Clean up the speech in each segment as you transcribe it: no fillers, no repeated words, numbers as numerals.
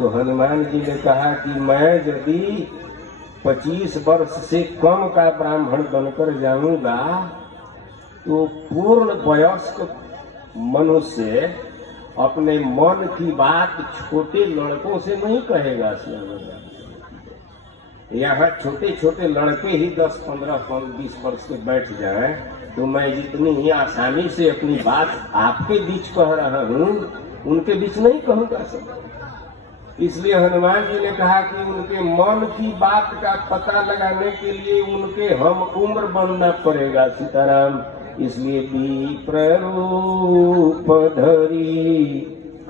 तो हनुमान जी ने कहा कि मैं यदि 25 वर्ष से कम का ब्राह्मण बनकर जाऊंगा तो पूर्ण वयस्क मनुष्य अपने मन की बात छोटे लड़कों से नहीं कहेगा। यहाँ छोटे छोटे लड़के ही 10, 15, 20 वर्ष के बैठ जाएं तो मैं जितनी ही आसानी से अपनी बात आपके बीच कह रहा हूँ उनके बीच नहीं कहूँगा सब। इसलिए हनुमान जी ने कहा कि उनके मन की बात का पता लगाने के लिए उनके हम उम्र बनना पड़ेगा। सीताराम। इसलिए विप्ररूप धरी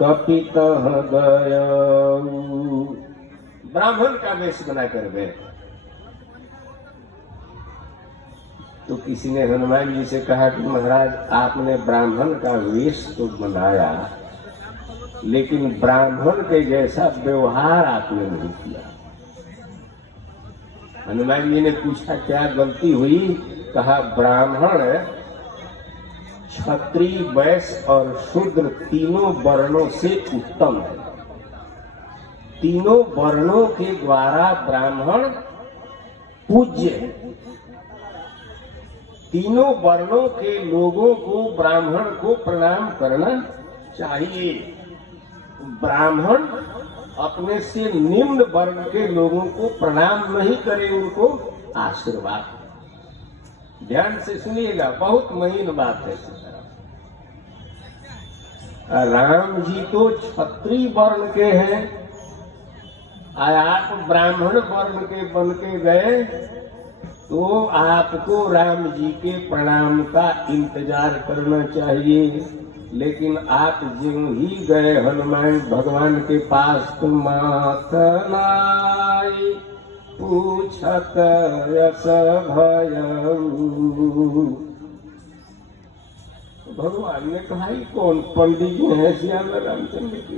कपितः गयऊ, ब्राह्मण का वेश बना कर गए। तो किसी ने हनुमान जी से कहा कि महाराज आपने ब्राह्मण का वेश तो बनाया लेकिन ब्राह्मण के जैसा व्यवहार आपने नहीं किया। हनुमान जी ने पूछा क्या गलती हुई? कहा ब्राह्मण क्षत्रिय, वैश्य और शूद्र तीनों वर्णों से उत्तम है। तीनों वर्णों के द्वारा ब्राह्मण पूज्य है। तीनों वर्णों के लोगों को ब्राह्मण को प्रणाम करना चाहिए। ब्राह्मण अपने से निम्न वर्ग के लोगों को प्रणाम नहीं करे, उनको आशीर्वाद। ध्यान से सुनिएगा, बहुत महीन बात है। राम जी तो क्षत्रिय वर्ण के हैं, आप ब्राह्मण वर्ण के बन के गए तो आपको राम जी के प्रणाम का इंतजार करना चाहिए। लेकिन आप ज्यों ही गए हनुमान भगवान के पास तो मातनाई पूछत यस भयऊ। भगवान ने कहा कौन पंडित जी हैं श्याम रामचंद्र की,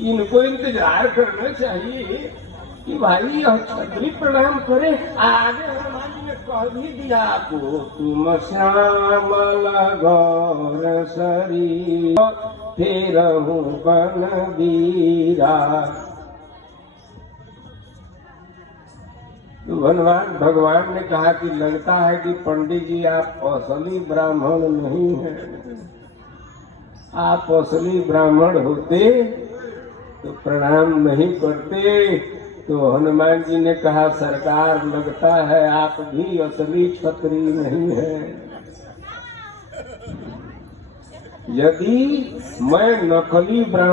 इनको इंतजार करना चाहिए कि भाई यह क्षत्रिय प्रणाम करे। आगे हनुमान जी ने कह भी दिया आपको तुम श्यामल गौर शरीर फेरहु बन वीरा। तो भगवान ने कहा कि लगता है कि पंडित जी आप असली ब्राह्मण नहीं हैं। आप असली ब्राह्मण होते तो प्रणाम नहीं करते। तो हनुमान जी ने कहा सरकार लगता है आप भी असली क्षत्रिय नहीं हैं। यदि मैं नकली ब्राह्मण